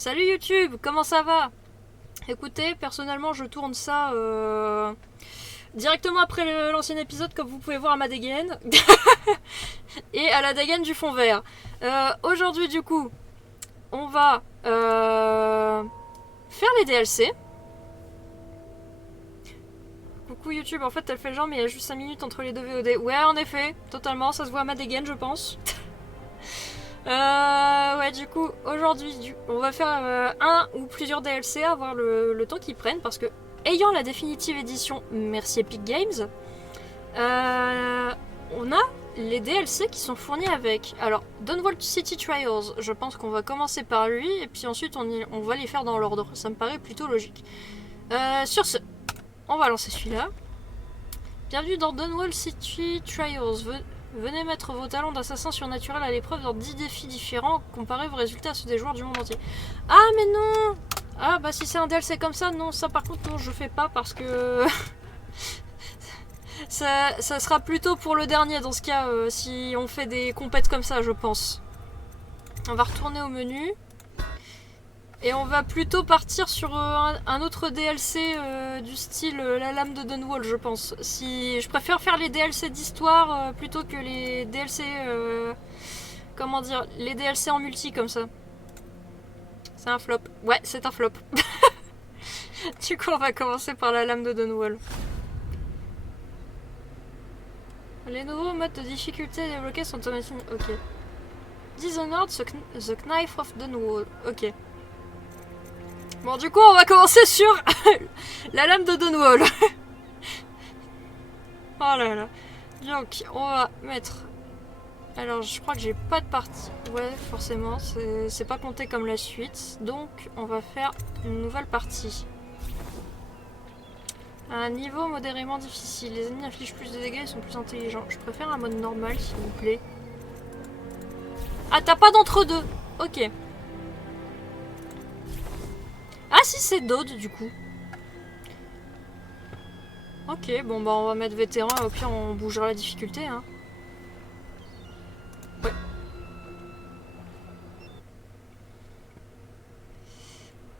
Salut YouTube, comment ça va? Écoutez, personnellement je tourne ça directement après l'ancien épisode, comme vous pouvez voir à ma dégaine. Et à la dégaine du fond vert. Aujourd'hui du coup, on va faire les DLC. Coucou YouTube, en fait elle fait genre mais il y a juste 5 minutes entre les deux VOD. Ouais en effet, totalement, ça se voit à ma dégaine je pense. Ouais, du coup, aujourd'hui, on va faire un ou plusieurs DLC à voir le temps qu'ils prennent parce que, ayant la définitive édition, merci Epic Games, on a les DLC qui sont fournis avec. Alors, Downward City Trials, je pense qu'on va commencer par lui et puis ensuite on va les faire dans l'ordre. Ça me paraît plutôt logique. Sur ce, on va lancer celui-là. Bienvenue dans Downward City Trials. Venez mettre vos talents d'assassin surnaturel à l'épreuve dans 10 défis différents, comparez vos résultats à ceux des joueurs du monde entier. Ah mais non! Ah bah si c'est un DLC comme ça, non, ça par contre non, je fais pas parce que... ça sera plutôt pour le dernier dans ce cas, si on fait des compètes comme ça je pense. On va retourner au menu. Et on va plutôt partir sur un autre DLC du style la lame de Dunwall, je pense. Si je préfère faire les DLC d'histoire plutôt que les DLC, comment dire, les DLC en multi comme ça. C'est un flop. Ouais, c'est un flop. Du coup, on va commencer par la lame de Dunwall. Les nouveaux modes de difficulté débloqués sont automatiquement. Ok. Dishonored, the Knife of Dunwall. Ok. Bon, du coup, on va commencer sur la lame de Dunwall. Oh là là. Donc, on va mettre... Alors, je crois que j'ai pas de partie. Ouais, forcément, c'est pas compté comme la suite. Donc, on va faire une nouvelle partie. À un niveau modérément difficile. Les ennemis infligent plus de dégâts et sont plus intelligents. Je préfère un mode normal, s'il vous plaît. Ah, t'as pas d'entre-deux. Ok. Ah si, c'est Dode du coup. Ok, bon bah on va mettre vétéran et au pire on bougera la difficulté hein. Ouais.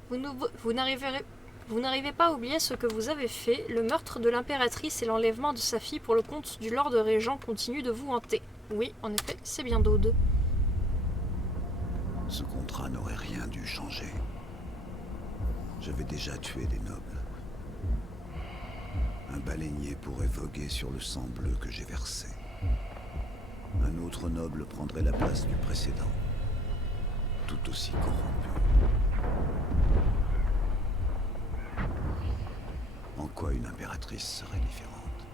Vous n'arrivez pas à oublier ce que vous avez fait. Le meurtre de l'impératrice et l'enlèvement de sa fille pour le compte du Lord Régent continuent de vous hanter. Oui, en effet, c'est bien Dode. Ce contrat n'aurait rien dû changer. J'avais déjà tué des nobles. Un baleinier pourrait voguer sur le sang bleu que j'ai versé. Un autre noble prendrait la place du précédent, tout aussi corrompu. En quoi une impératrice serait différente?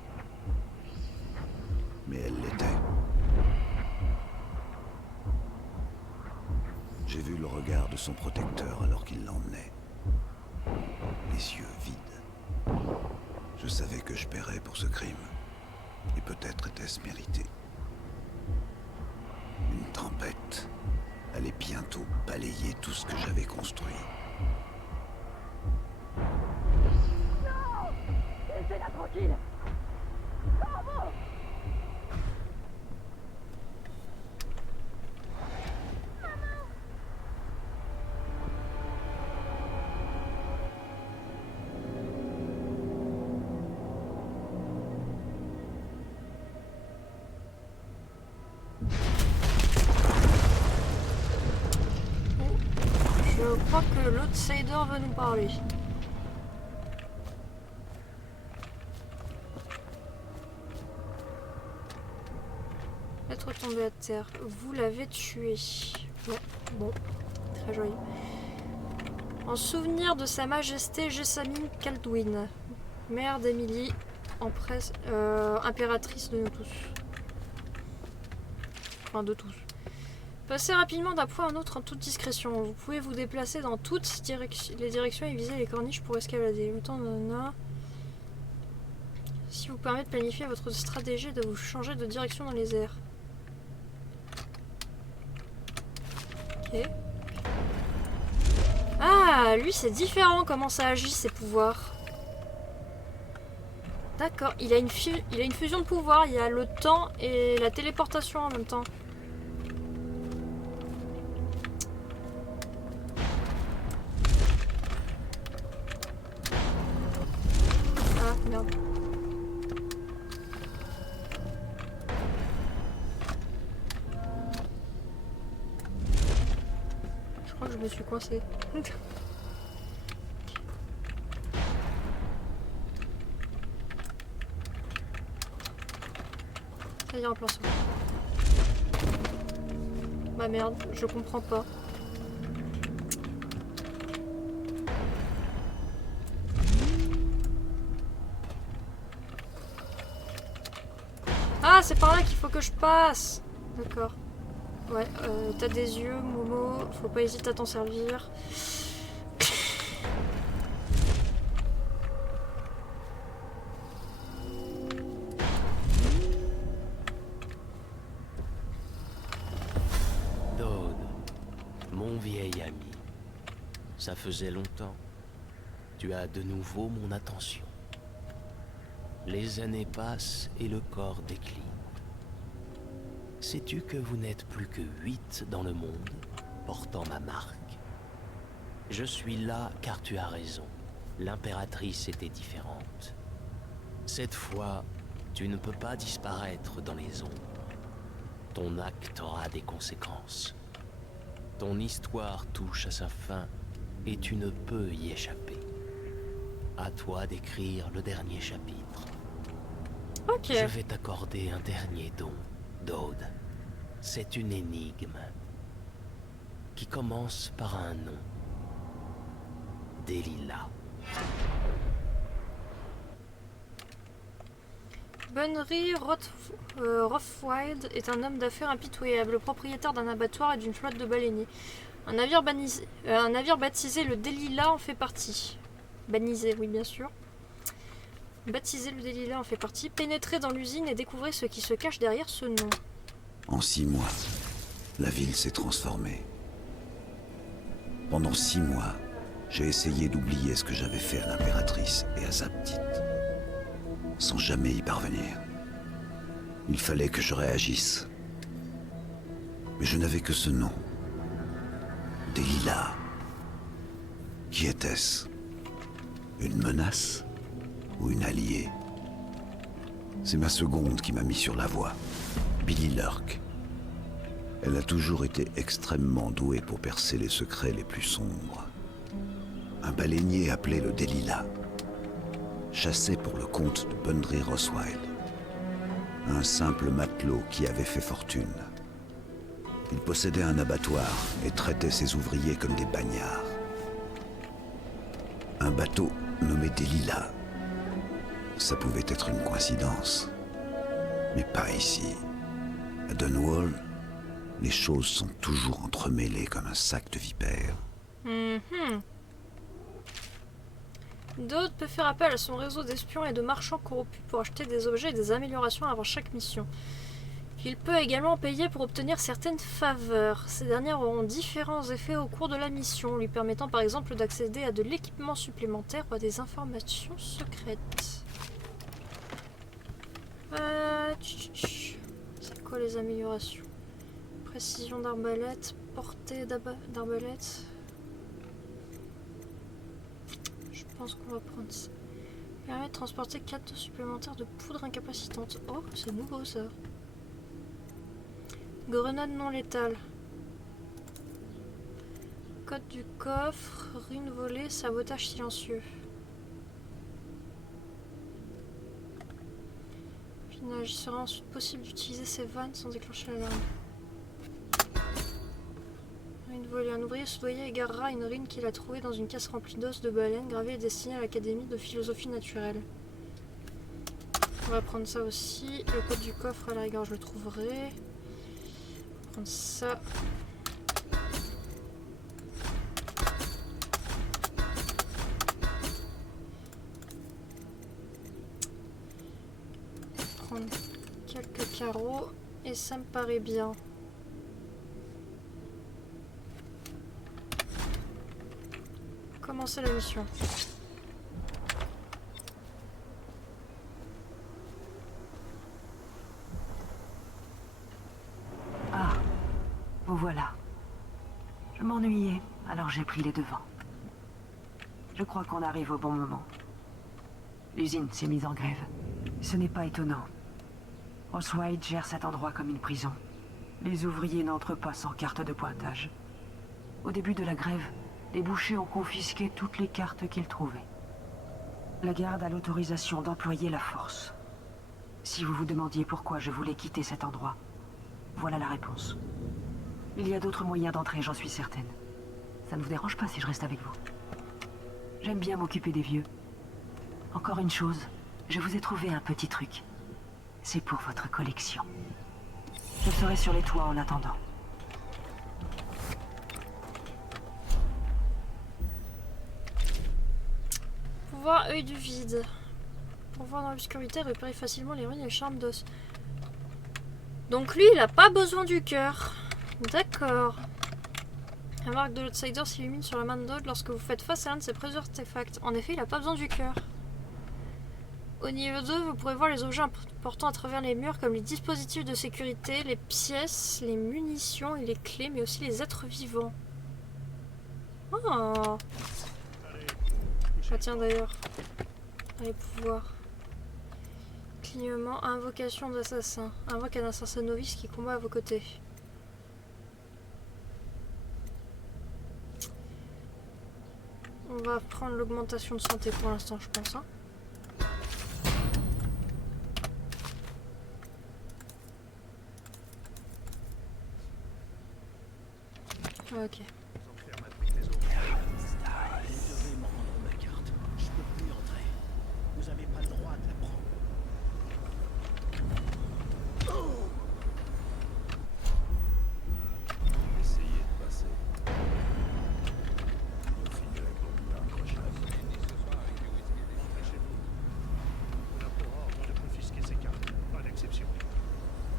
Mais elle l'était. J'ai vu le regard de son protecteur alors qu'il l'emmenait. Les yeux vides. Je savais que je paierais pour ce crime. Et peut-être était-ce mérité. Une tempête allait bientôt balayer tout ce que j'avais construit. Non! Laissez-la tranquille! Corbeau! Je crois que l'Outsider veut nous parler. Être tombé à terre. Vous l'avez tué. Ouais, bon. Très joli. En souvenir de Sa Majesté Jessamine Kaldwin, mère d'Émilie, impératrice de nous tous. Enfin, de tous. Passez rapidement d'un point à un autre en toute discrétion. Vous pouvez vous déplacer dans toutes les directions et viser les corniches pour escalader. Le temps si vous permet de planifier votre stratégie et de vous changer de direction dans les airs. Ok. Ah, lui c'est différent comment ça agit ses pouvoirs. D'accord, il a une fusion de pouvoirs. Il y a le temps et la téléportation en même temps. crois que je me suis coincée. Ça y est, un plan secret. Bah merde, je comprends pas. Ah, c'est par là qu'il faut que je passe. D'accord. Ouais, t'as des yeux, Momo. Faut pas hésiter à t'en servir. Dode, mon vieil ami. Ça faisait longtemps. Tu as de nouveau mon attention. Les années passent et le corps décline. Sais-tu que vous n'êtes plus que 8 dans le monde, portant ma marque? Je suis là car tu as raison. L'impératrice était différente. Cette fois, tu ne peux pas disparaître dans les ombres. Ton acte aura des conséquences. Ton histoire touche à sa fin et tu ne peux y échapper. À toi d'écrire le dernier chapitre. Ok. Je vais t'accorder un dernier don, Dode. C'est une énigme qui commence par un nom. Delilah. Bunry Rothwild est un homme d'affaires impitoyable, propriétaire d'un abattoir et d'une flotte de baleiniers. Un navire baptisé le Delilah en fait partie. Bannisé, oui bien sûr. Baptisé le Delilah en fait partie. Pénétrez dans l'usine et découvrez ce qui se cache derrière ce nom. En 6 mois, la ville s'est transformée. Pendant 6 mois, j'ai essayé d'oublier ce que j'avais fait à l'impératrice et à sa petite, sans jamais y parvenir. Il fallait que je réagisse. Mais je n'avais que ce nom. Delilah. Qui était-ce? Une menace ou une alliée? C'est ma seconde qui m'a mis sur la voie, Billy Lurk. Elle a toujours été extrêmement douée pour percer les secrets les plus sombres. Un baleinier appelé le Delilah chassait pour le compte de Bunry Rothwild, un simple matelot qui avait fait fortune. Il possédait un abattoir et traitait ses ouvriers comme des bagnards. Un bateau nommé Delilah. Ça pouvait être une coïncidence, mais pas ici. À Dunwall, les choses sont toujours entremêlées comme un sac de vipères. Dode peut faire appel à son réseau d'espions et de marchands corrompus pour acheter des objets et des améliorations avant chaque mission. Il peut également payer pour obtenir certaines faveurs. Ces dernières auront différents effets au cours de la mission, lui permettant par exemple d'accéder à de l'équipement supplémentaire ou à des informations secrètes. C'est quoi les améliorations? Précision d'arbalète, portée d'arbalète. Je pense qu'on va prendre ça. Permet de transporter 4 supplémentaires de poudre incapacitante. Oh, c'est nouveau ça. Grenade non létale. Code du coffre, rune volée, sabotage silencieux. Finage, il sera ensuite possible d'utiliser ces vannes sans déclencher l'alarme. Rune volée, un ouvrier soudoyé égarera une rune qu'il a trouvée dans une caisse remplie d'os de baleine gravée et destinée à l'Académie de philosophie naturelle. On va prendre ça aussi. Le code du coffre, à la rigueur, je le trouverai. Prendre ça. Prendre quelques carreaux et ça me paraît bien. Commencer la mission. Ah, vous voilà. Je m'ennuyais, alors j'ai pris les devants. Je crois qu'on arrive au bon moment. L'usine s'est mise en grève. Ce n'est pas étonnant. Rothwild gère cet endroit comme une prison. Les ouvriers n'entrent pas sans carte de pointage. Au début de la grève, les bouchers ont confisqué toutes les cartes qu'ils trouvaient. La garde a l'autorisation d'employer la force. Si vous vous demandiez pourquoi je voulais quitter cet endroit, voilà la réponse. Il y a d'autres moyens d'entrer, j'en suis certaine. Ça ne vous dérange pas si je reste avec vous? J'aime bien m'occuper des vieux. Encore une chose, je vous ai trouvé un petit truc. C'est pour votre collection. Je serai sur les toits en attendant. Pouvoir œil du vide. Pour voir dans l'obscurité, repérer facilement les ruines et les charmes d'os. Donc lui, il a pas besoin du cœur. D'accord. La marque de l'outsider s'illumine sur la main de Dodd lorsque vous faites face à l'un de ses précieux artefacts. En effet, il a pas besoin du cœur. Au niveau 2, vous pourrez voir les objets importants à travers les murs comme les dispositifs de sécurité, les pièces, les munitions et les clés, mais aussi les êtres vivants. Oh. Ah tiens d'ailleurs. Allez, pouvoir. Clignement, invocation d'assassin. Invoque un assassin novice qui combat à vos côtés. On va prendre l'augmentation de santé pour l'instant, je pense. Hein. Ok.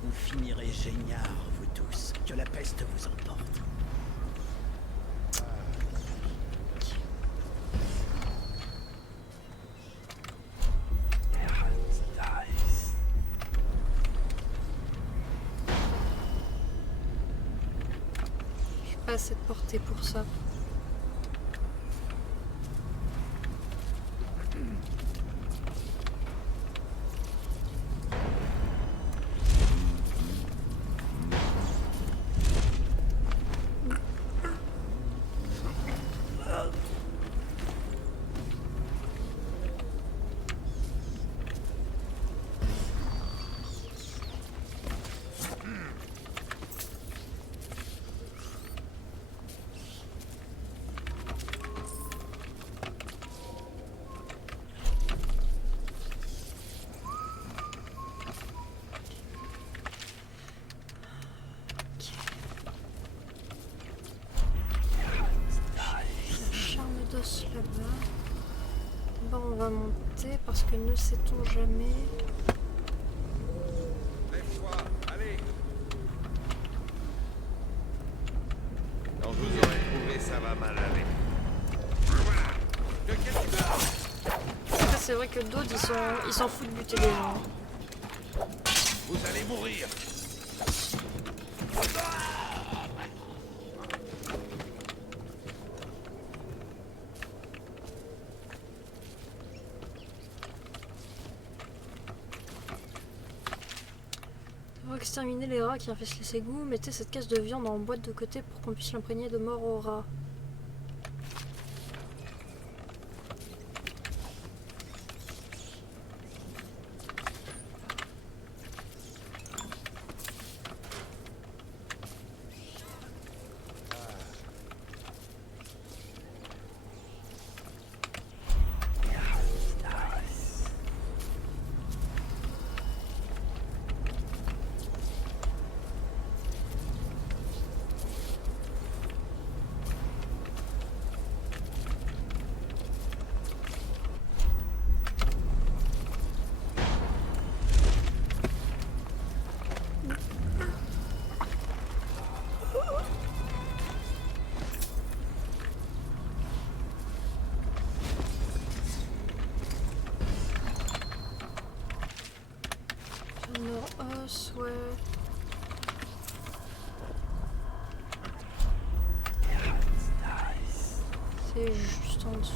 Vous finirez géniards, vous tous. Que la peste vous emporte. J'ai pas assez de portée pour ça. Là-bas. Bon, on va monter parce que ne sait-on jamais. Lève-toi, allez. Quand je vous aurai trouvé, ça va mal aller. Voilà. De quel tu parles? Après, c'est vrai que Dodd, ils s'en foutent de buter des gens. Vous allez mourir. Pour exterminer les rats qui infestent les égouts, mettez cette caisse de viande en boîte de côté pour qu'on puisse l'imprégner de mort aux rats. Os, ouais. C'est juste en dessous.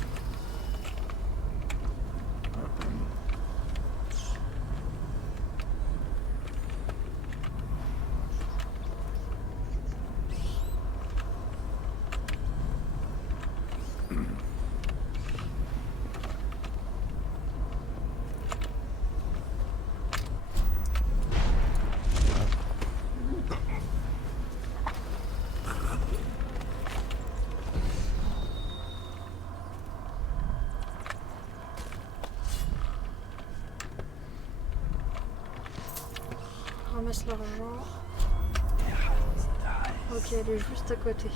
ramasse l'argent. Ok, elle est juste à côté.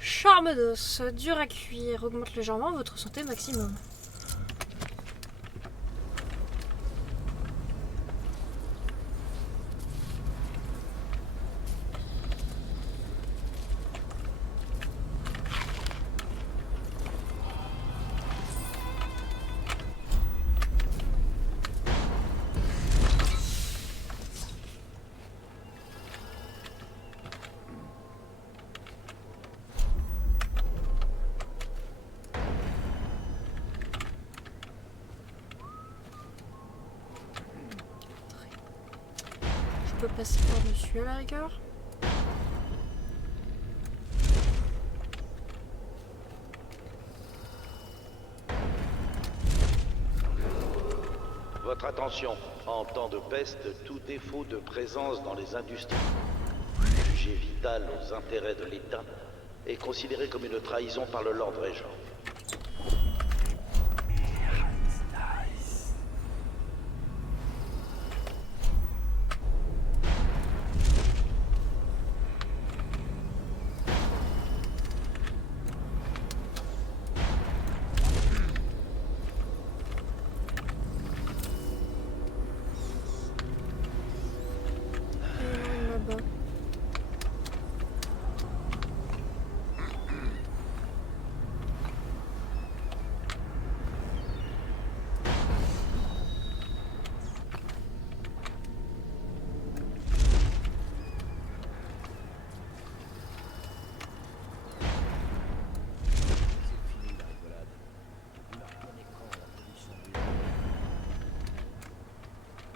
Charme d'os, dur à cuire, augmente légèrement votre santé maximum. Je peux passer par-dessus à la rigueur. Votre attention, en temps de peste, tout défaut de présence dans les industries jugé vital aux intérêts de l'État est considéré comme une trahison par le Lord Régent. Là-bas.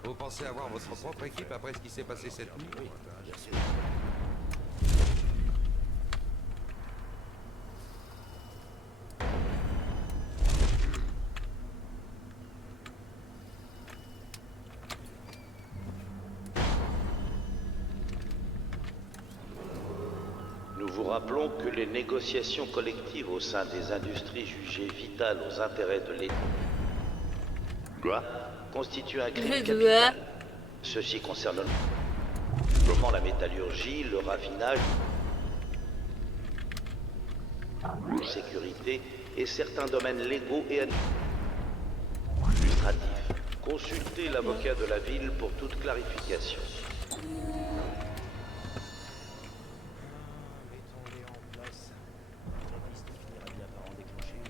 Vous pensez avoir votre propre équipe après ce qui s'est passé cette nuit? Oui, bien sûr. Nous vous rappelons que les négociations collectives au sein des industries jugées vitales aux intérêts de l'État constituent un crime capital. Ceci concerne notamment la métallurgie, le raffinage, la sécurité et certains domaines légaux et administratifs. Consultez l'avocat de la ville pour toute clarification. Mettons-les en place. La piste finira bien par en déclencher une.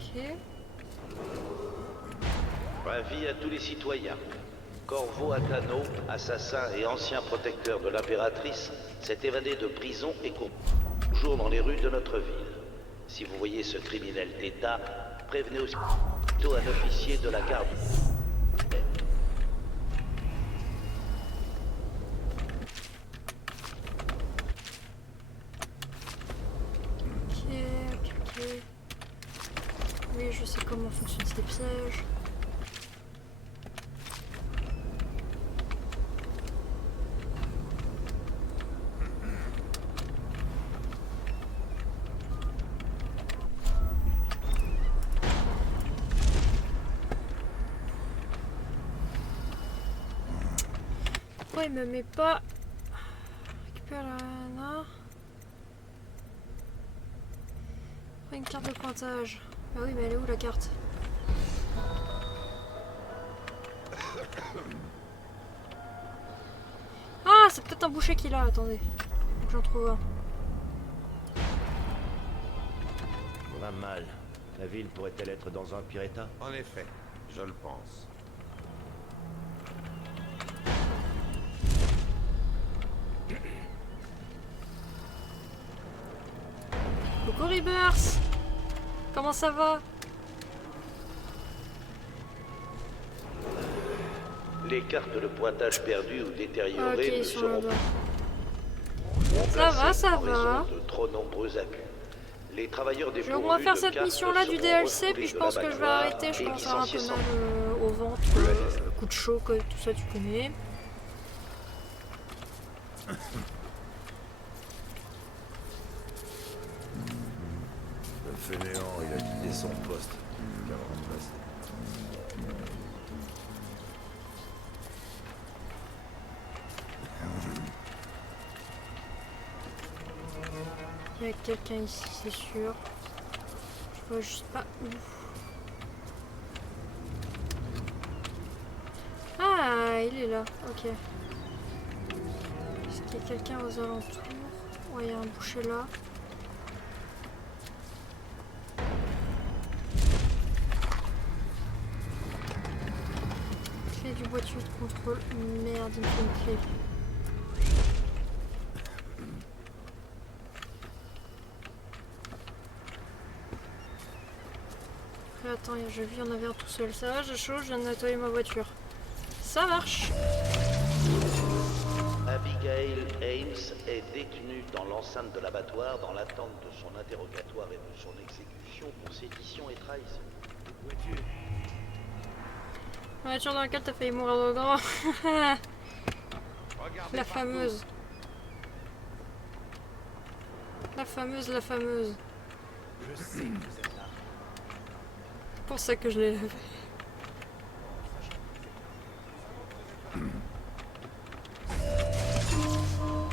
Ok. Avis à tous les citoyens. Corvo Atano, assassin et ancien protecteur de l'impératrice, s'est évadé de prison et court toujours dans les rues de notre ville. Si vous voyez ce criminel d'État, prévenez aussitôt un officier de la garde. Ok. Oui, je sais comment fonctionnent ces pièges. Pourquoi il me met pas... Récupère la... Non. Prends une carte de pointage. Ah oui, mais elle est où la carte? Ah, c'est peut-être un boucher qu'il a, attendez. Faut que j'en trouve un. Pas mal. La ville pourrait-elle être dans un pire état? En effet, je le pense. Coucou Rebirth. Comment ça va? Les cartes de pointage perdues ou détériorées Ok, ne sur le seront dos. pas Ça va, ça en raison va. de trop nombreux abus. Les travailleurs Je vais dépourvus au moins faire de cette cartes mission-là du seront DLC, refoulés puis je de pense que je vais l'abattoir arrêter. Je et commence à avoir un licenciés peu sans mal au ventre, coup de chaud, tout ça tu connais. Le fainéant, il a quitté son poste. Qu'à le remplacer. Il y a quelqu'un ici, c'est sûr. Je vois juste pas où. Ah, il est là, ok. Est-ce qu'il y a quelqu'un aux alentours? Ouais, il y a un boucher là. Clé du boîtier de contrôle. Merde, il me faut une clé. Attends, j'ai vu, il y en avait un tout seul. Ça va, j'ai chaud, je viens de nettoyer ma voiture. Ça marche. Abigail Ames est détenue dans l'enceinte de l'abattoir dans l'attente de son interrogatoire et de son exécution pour sédition et trahison. La voiture dans laquelle t'as failli mourir de grand. La fameuse. La fameuse, la fameuse. Je sais que vous êtes là. C'est pour ça que je l'ai lavé.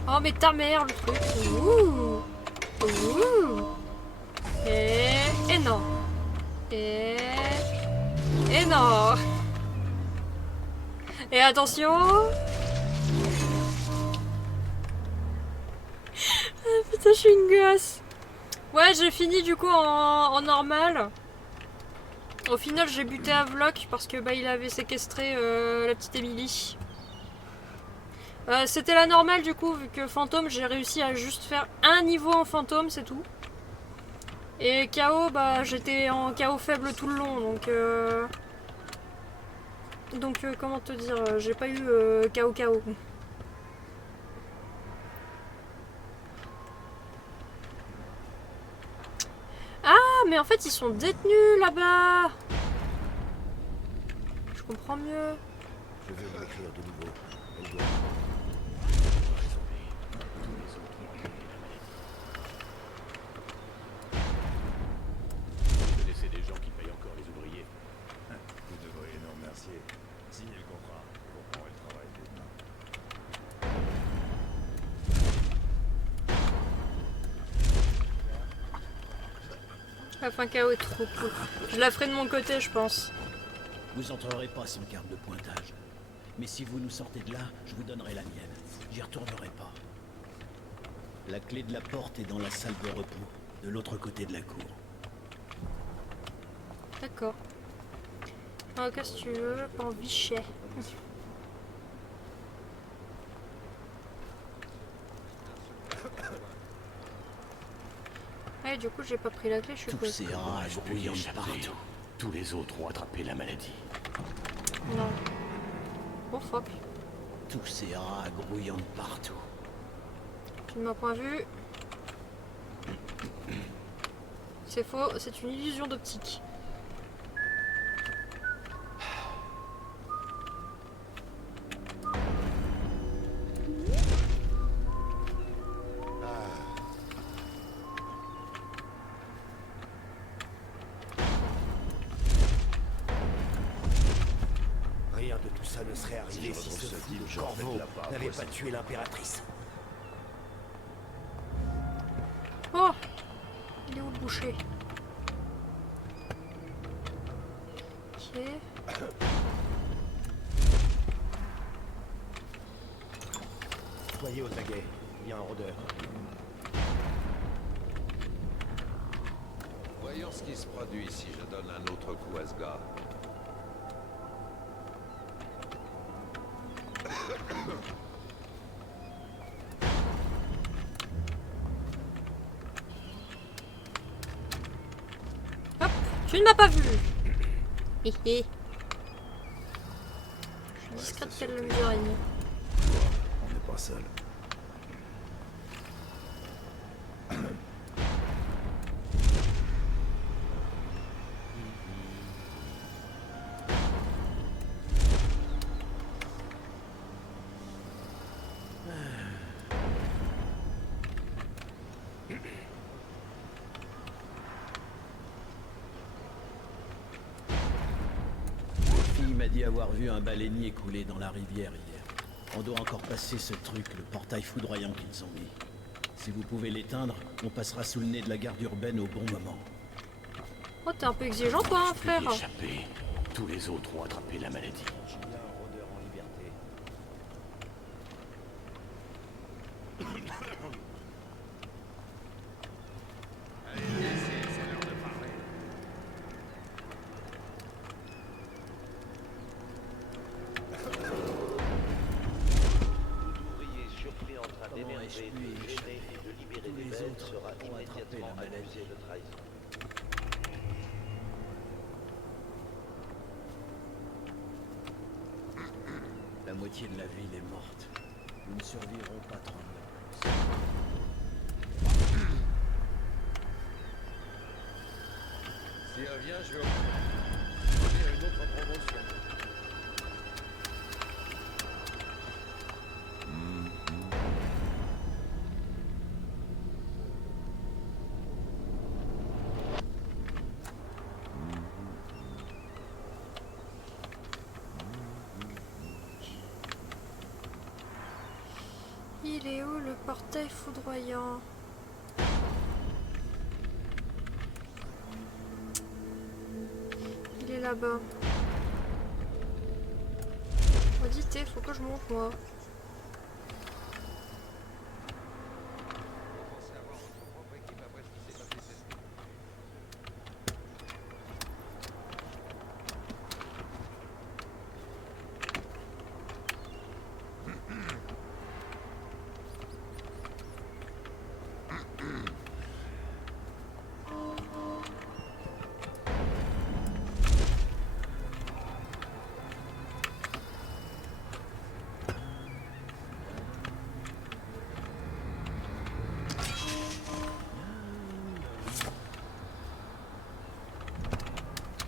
Oh mais ta mère le truc. Ouh. Ouh. Et non. Et non. Et attention. Ah putain, je suis une gosse. Ouais, j'ai fini du coup en normal. Au final, j'ai buté à Vlok parce que bah il avait séquestré la petite Emily. C'était la normale du coup, vu que fantôme, j'ai réussi à juste faire un niveau en fantôme, c'est tout. Et KO, bah j'étais en KO faible tout le long, donc comment te dire, j'ai pas eu KO. Ah, mais en fait ils sont détenus là-bas. Je comprends mieux. Je vais vous l'écrire de nouveau. Elle doit... Vous connaissez des gens qui payent encore les ouvriers? Vous devriez nous remercier. Signez le contrat. Vous reprendrez le travail demain. La fin KO est trop cool. Je la ferai de mon côté, je pense. Vous entrerez pas sans carte de pointage. Mais si vous nous sortez de là, je vous donnerai la mienne. J'y retournerai pas. La clé de la porte est dans la salle de repos, de l'autre côté de la cour. D'accord. Alors qu'est-ce que tu veux? En vichet. Ouais, du coup, j'ai pas pris la clé, je suis Tous pas. ces rages bouillants partout. Tous les autres ont attrapé la maladie. Non. Oh fuck. Tous ces rats grouillant de partout. De mon point de vue. C'est faux, c'est une illusion d'optique. Rien de tout ça ne serait arrivé si ce fou de Corvo n'avait pas tué l'impératrice. Oh! Il est où le boucher? Ok. Soyez aux aguets, il y a un rôdeur. Voyons ce qui se produit si je donne un autre coup à ce gars. Tu ne m'as pas vu. Hé hé. Je suis discrète telle la musaraigne. On n'est pas seul. Il m'a dit avoir vu un baleinier couler dans la rivière hier. On doit encore passer ce truc, le portail foudroyant qu'ils ont mis. Si vous pouvez l'éteindre, on passera sous le nez de la garde urbaine au bon moment. Oh, t'es un peu exigeant, toi, hein, Je peux frère. y échapper. Tous les autres ont attrapé la maladie. Julien, rôdeur en liberté. Allez, laissez, c'est l'heure de parler. Tout ouvrier surpris en train d'émerger, de gêner et de libérer des bêtes sera immédiatement accusé de trahison. La moitié de la ville est morte. Nous ne survivrons pas 30 ans. S'il revient, je vais offrir une autre promotion. Il est où le portail foudroyant? Il est là-bas. Audité, faut que je monte moi. Pensez avoir votre propre équipe après ce qui s'est passé cette nuit.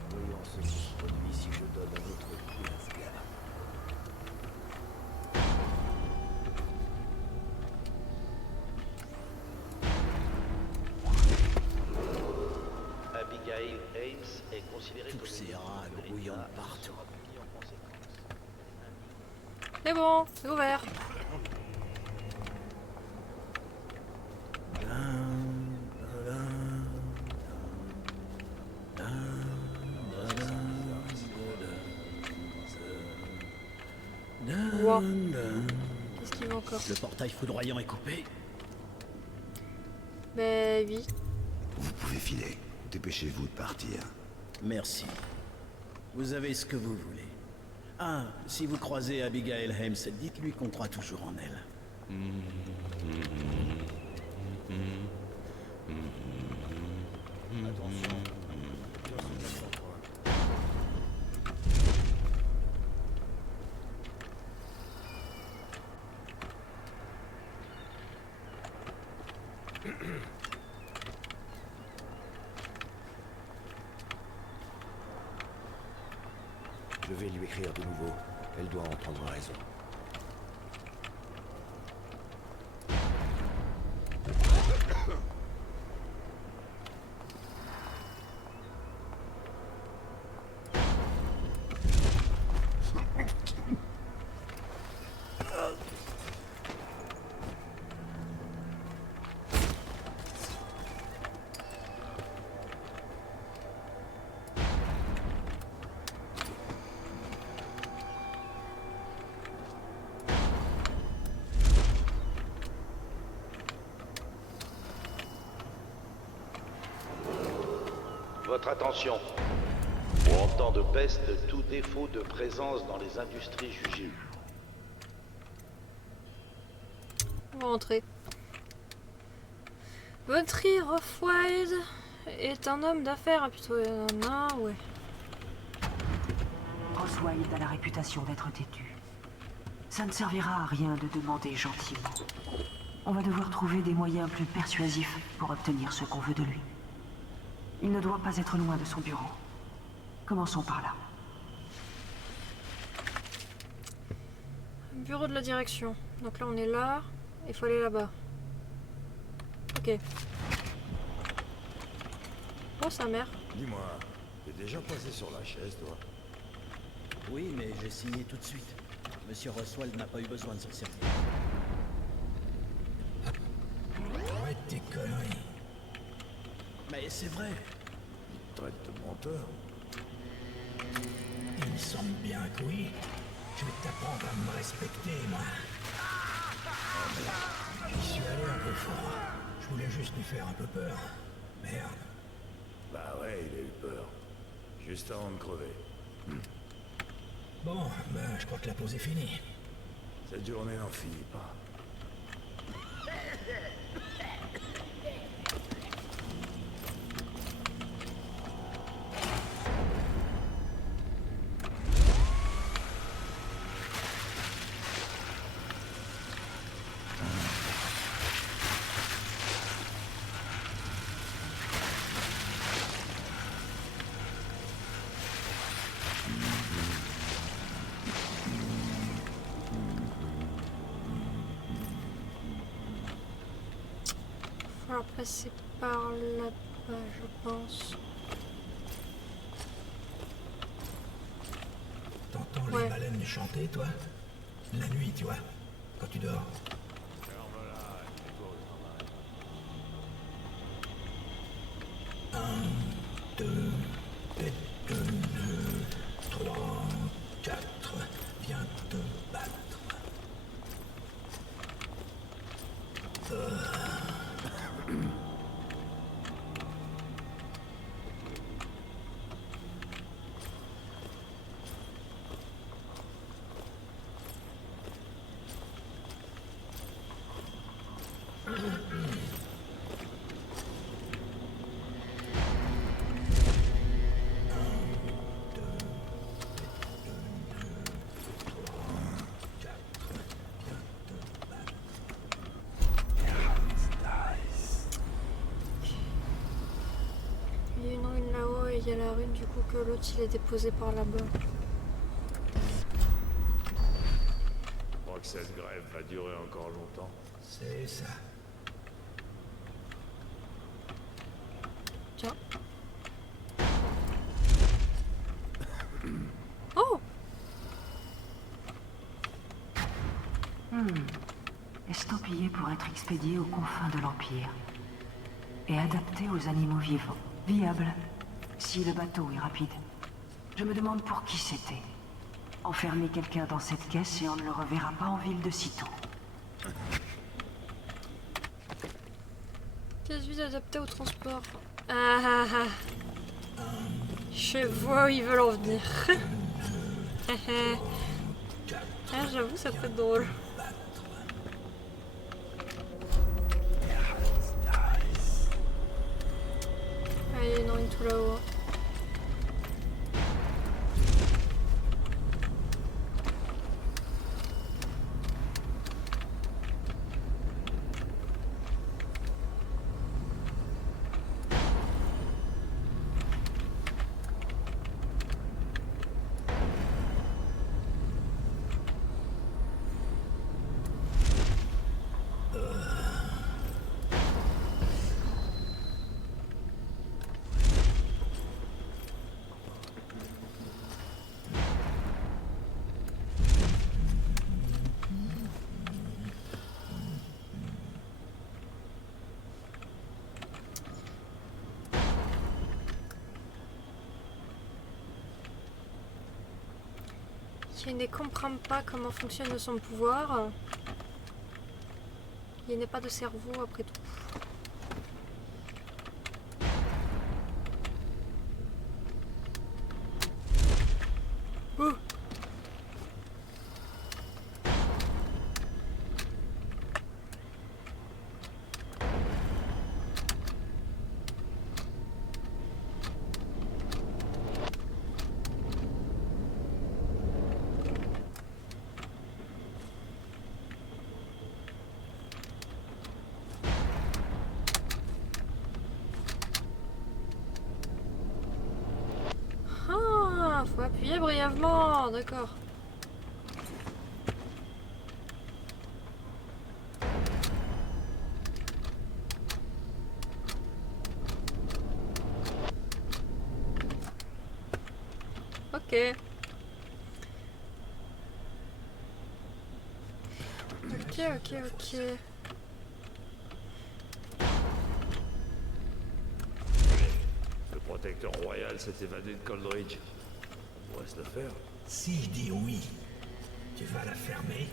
Voyons ce qui se produit si je donne un autre coup à ce gars. Abigail Ames est considérée Tous comme ces une rats innocente grouillant et partout. sera punie en conséquence. C'est bon, c'est ouvert. Wow. Qu'est-ce qu'il veut encore? Le portail foudroyant est coupé. Ben oui. Vous pouvez filer. Dépêchez-vous de partir. Merci. Vous avez ce que vous voulez. Ah, si vous croisez Abigail Ames, dites-lui qu'on croit toujours en elle. Je vais lui écrire de nouveau. Elle doit entendre raison. Votre attention. En temps de peste, tout défaut de présence dans les industries jugées. On va rentrer. Country of Wild. est un homme d'affaires plutôt. Ouais. Oswald a la réputation d'être têtu. Ça ne servira à rien de demander gentiment. On va devoir trouver des moyens plus persuasifs pour obtenir ce qu'on veut de lui. Il ne doit pas être loin de son bureau. Commençons par là. Bureau de la direction. Donc là on est là. Il faut aller là-bas. Ok. Oh sa mère. Dis-moi, t'es déjà passé sur la chaise, toi? Oui, mais j'ai signé tout de suite. Monsieur Roswell n'a pas eu besoin de s'en servir. Arrête tes conneries. Mais c'est vrai. Il te traite de menteur. Il me semble bien que oui. Je vais t'apprendre à me respecter, moi. J'y suis allé un peu fort. Je voulais juste lui faire un peu peur. Merde. Bah ouais, il a eu peur. Juste avant de crever. Bon, ben je crois que la pause est finie. Cette journée n'en finit pas. Il va falloir passer par là-bas, je pense. T'entends Ouais. les baleines chanter, toi? La nuit, tu vois, quand tu dors. Un, deux, peut-être deux, trois, quatre, viens te battre. Il y a une rune là-haut et il y a la rune du coup que l'autre il est déposé par là-bas. Je crois que cette grève va durer encore longtemps. C'est ça. Tiens. Oh! Estampillé pour être expédié aux confins de l'Empire. Et adapté aux animaux vivants. Viable, si le bateau est rapide. Je me demande pour qui c'était. Enfermer quelqu'un dans cette caisse et on ne le reverra pas en ville de sitôt. Pièce vide adaptée au transport. Je vois où ils veulent en venir. J'avoue, ça peut être drôle. Ah, il y a une rune tout là-haut. Hein. Il ne comprend pas comment fonctionne son pouvoir. Il n'est pas de cerveau après tout. Oh. mentionné brièvement, d'accord. Ok. Ok. Le protecteur royal s'est évadé de Coldridge. On pourrait se le faire. Si je dis oui, tu vas la fermer?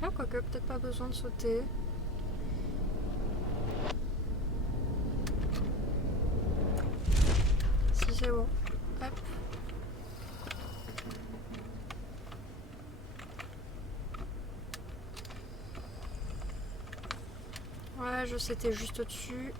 Ah, quoique, peut-être pas besoin de sauter. Si c'est bon. Hop. Ouais, je sais, t'es juste au-dessus.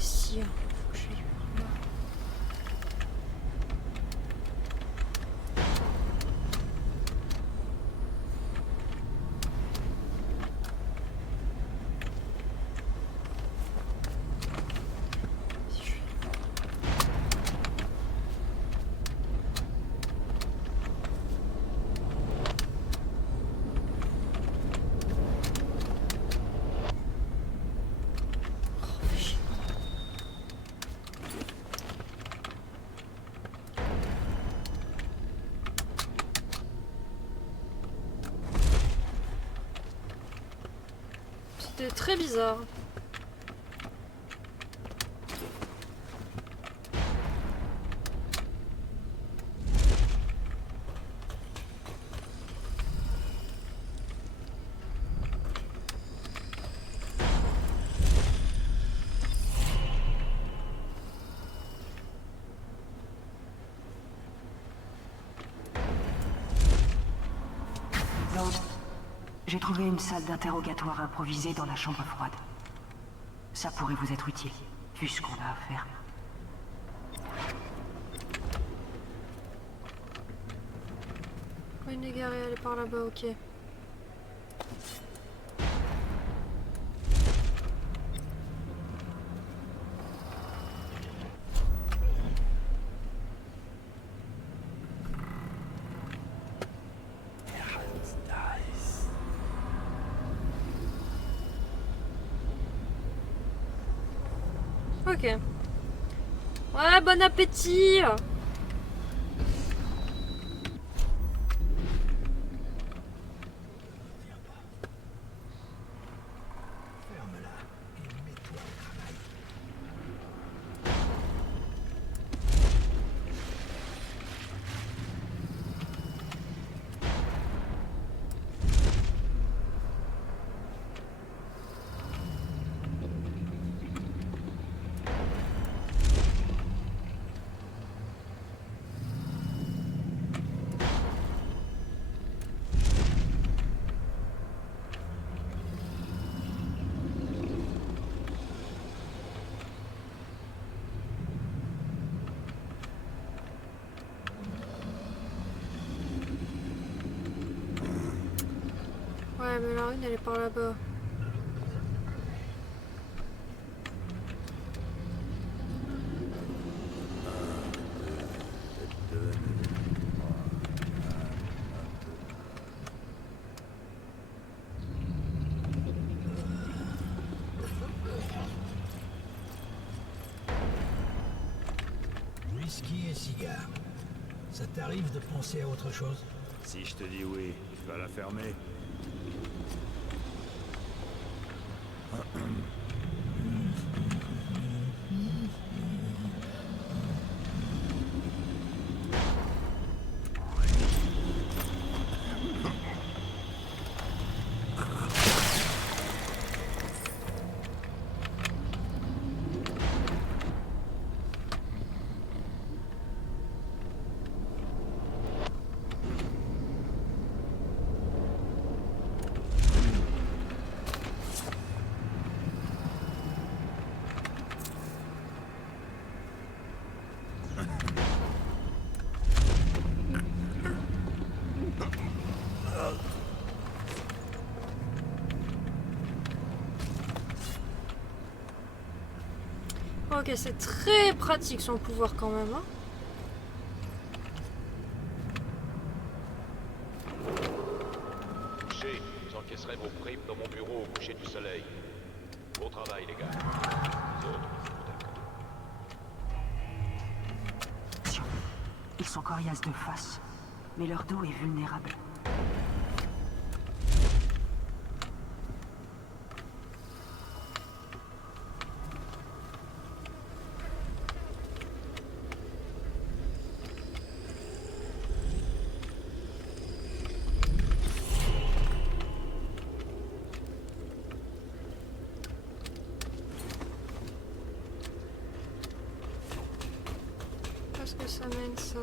Si, hein. C'était très bizarre. Lord, j'ai trouvé une salle d'interrogatoire improvisée dans la chambre froide. Ça pourrait vous être utile, vu ce qu'on a à faire. Une égarée, elle est par là-bas, ok. Ok. Ouais, bon appétit! Ferme-la et mets-toi au travail. Ouais, mais la rune, elle est par là-bas. Whisky et cigare. Ça t'arrive de penser à autre chose? Si je te dis oui, tu vas la fermer. Ok, c'est très pratique son pouvoir quand même. Hein. Couchez, vous encaisserez vos primes dans mon bureau au coucher du soleil. Bon travail, les gars. Les autres, d'accord. Ils sont coriaces de face, mais leur dos est vulnérable. Qu'est-ce que ça mène ça?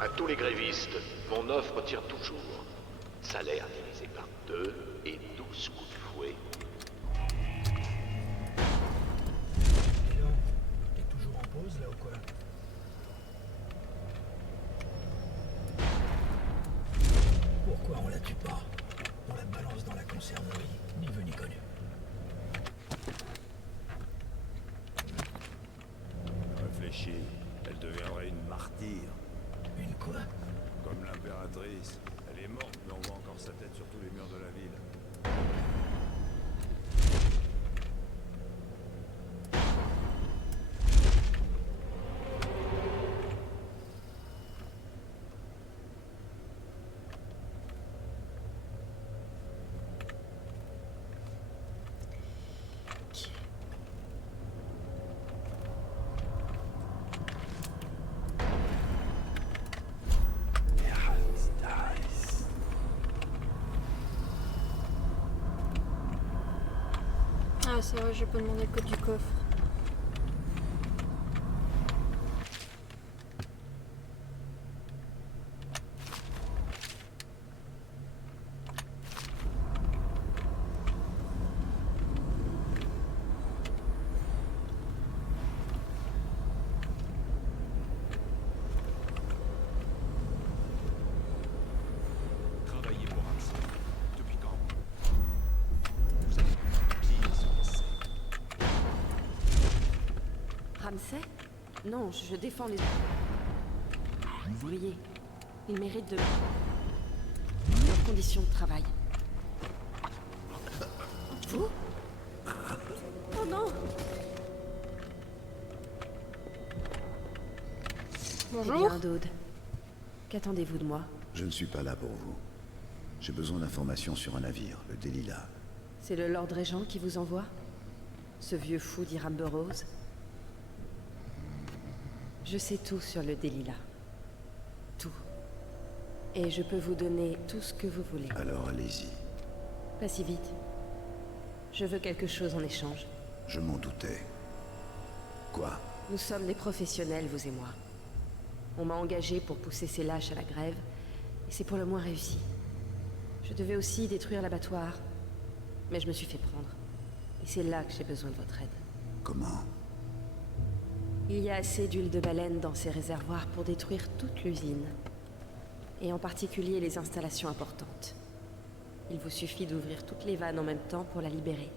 À tous les grévistes, mon offre tire toujours. Salaire divisé par 2 et 12 coups de fouet. Dis donc, t'es toujours en pause là ou quoi? Pourquoi on la tue pas? On la balance dans la conserverie, ni vu ni connu. Réfléchis, elle deviendrait une martyre. Une quoi? Comme l'impératrice. Elle est morte, mais on voit encore sa tête sur tous les murs de la ville. Ah, c'est vrai, j'ai pas demandé le code du coffre. Travaillez pour Ramsay. Depuis quand? Vous avez qui sont Ramsay? Non, je défends les ouvriers. Ils méritent de leurs conditions de travail. Vous? Oh non! Bonjour. Eh bien, Daud. Qu'attendez-vous de moi? Je ne suis pas là pour vous. J'ai besoin d'informations sur un navire, le Delilah. C'est le Lord Régent qui vous envoie? Ce vieux fou d'Iram Burroughs? Je sais tout sur le Delilah. Tout. Et je peux vous donner tout ce que vous voulez. Alors allez-y. Pas si vite. Je veux quelque chose en échange. Je m'en doutais. Quoi? Nous sommes des professionnels, vous et moi. On m'a engagé pour pousser ces lâches à la grève, et c'est pour le moins réussi. Je devais aussi détruire l'abattoir, mais je me suis fait prendre. Et c'est là que j'ai besoin de votre aide. Comment? Il y a assez d'huile de baleine dans ces réservoirs pour détruire toute l'usine. Et en particulier les installations importantes. Il vous suffit d'ouvrir toutes les vannes en même temps pour la libérer.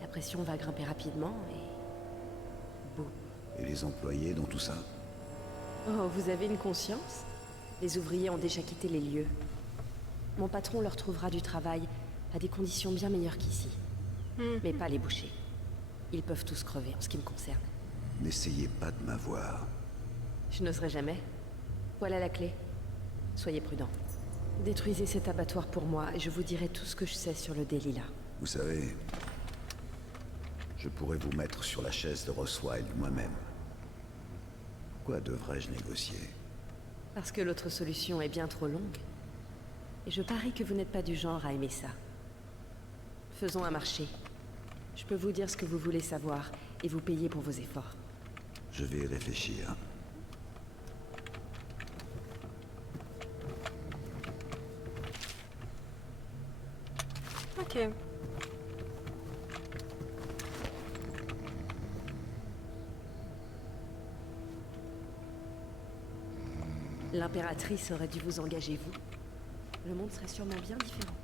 La pression va grimper rapidement et... boum. Et les employés dans tout ça? Oh, vous avez une conscience? Les ouvriers ont déjà quitté les lieux. Mon patron leur trouvera du travail à des conditions bien meilleures qu'ici. Mais pas les bouchers. Ils peuvent tous crever en ce qui me concerne. N'essayez pas de m'avoir. Je n'oserai jamais. Voilà la clé. Soyez prudents. Détruisez cet abattoir pour moi et je vous dirai tout ce que je sais sur le Delilah. Vous savez, je pourrais vous mettre sur la chaise de Roswell moi-même. Pourquoi devrais-je négocier? Parce que l'autre solution est bien trop longue. Et je parie que vous n'êtes pas du genre à aimer ça. Faisons un marché. Je peux vous dire ce que vous voulez savoir et vous payer pour vos efforts. Je vais y réfléchir. Ok. L'impératrice aurait dû vous engager, vous. Le monde serait sûrement bien différent.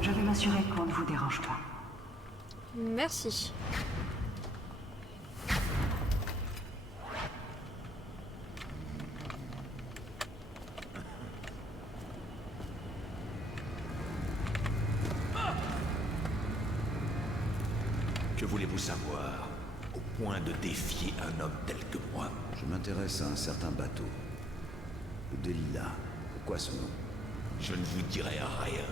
Je vais m'assurer qu'on ne vous dérange pas. Merci. Que voulez-vous savoir, au point de défier un homme tel que moi? Je m'intéresse à un certain bateau. Le Delilah. Pourquoi ce nom? Je ne vous dirai rien.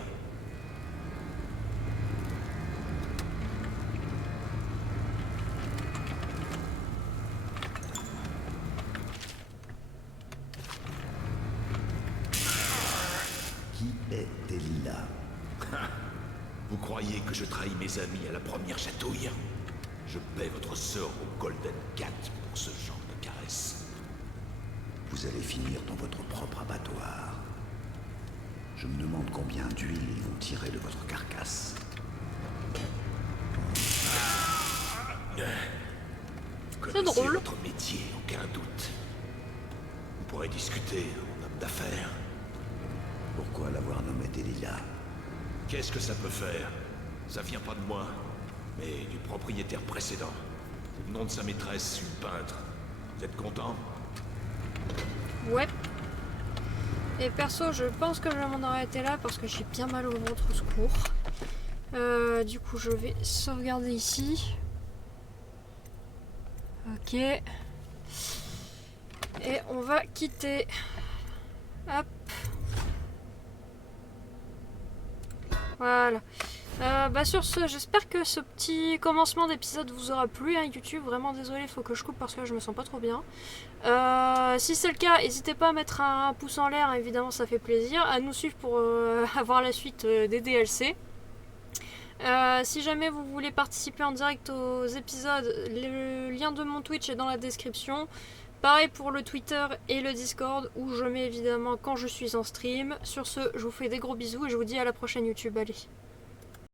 Qui est Delilah? Vous croyez que je trahis mes amis à la première chatouille? Je paie votre sort au Golden Cat pour ce genre de caresse. Vous allez finir dans votre propre abattoir. Je me demande combien d'huile ils vont tirer de votre carcasse. C'est drôle. Votre métier, aucun doute. Vous pourrez discuter en homme d'affaires. Pourquoi l'avoir nommé Delilah? Qu'est-ce que ça peut faire? Ça vient pas de moi, mais du propriétaire précédent. Le nom de sa maîtresse, une peintre. Vous êtes content? Ouais. Et perso, je pense que je vais m'en arrêter là parce que j'ai bien mal au ventre, au secours. Du coup, je vais sauvegarder ici. Ok. Et on va quitter. Hop. Voilà. Sur ce, j'espère que ce petit commencement d'épisode vous aura plu, hein, YouTube. Vraiment désolé, il faut que je coupe parce que je me sens pas trop bien. Si c'est le cas, n'hésitez pas à mettre un pouce en l'air, évidemment ça fait plaisir. À nous suivre pour avoir la suite des DLC. Si jamais vous voulez participer en direct aux épisodes, le lien de mon Twitch est dans la description. Pareil pour le Twitter et le Discord où je mets évidemment quand je suis en stream. Sur ce, je vous fais des gros bisous et je vous dis à la prochaine YouTube. Allez.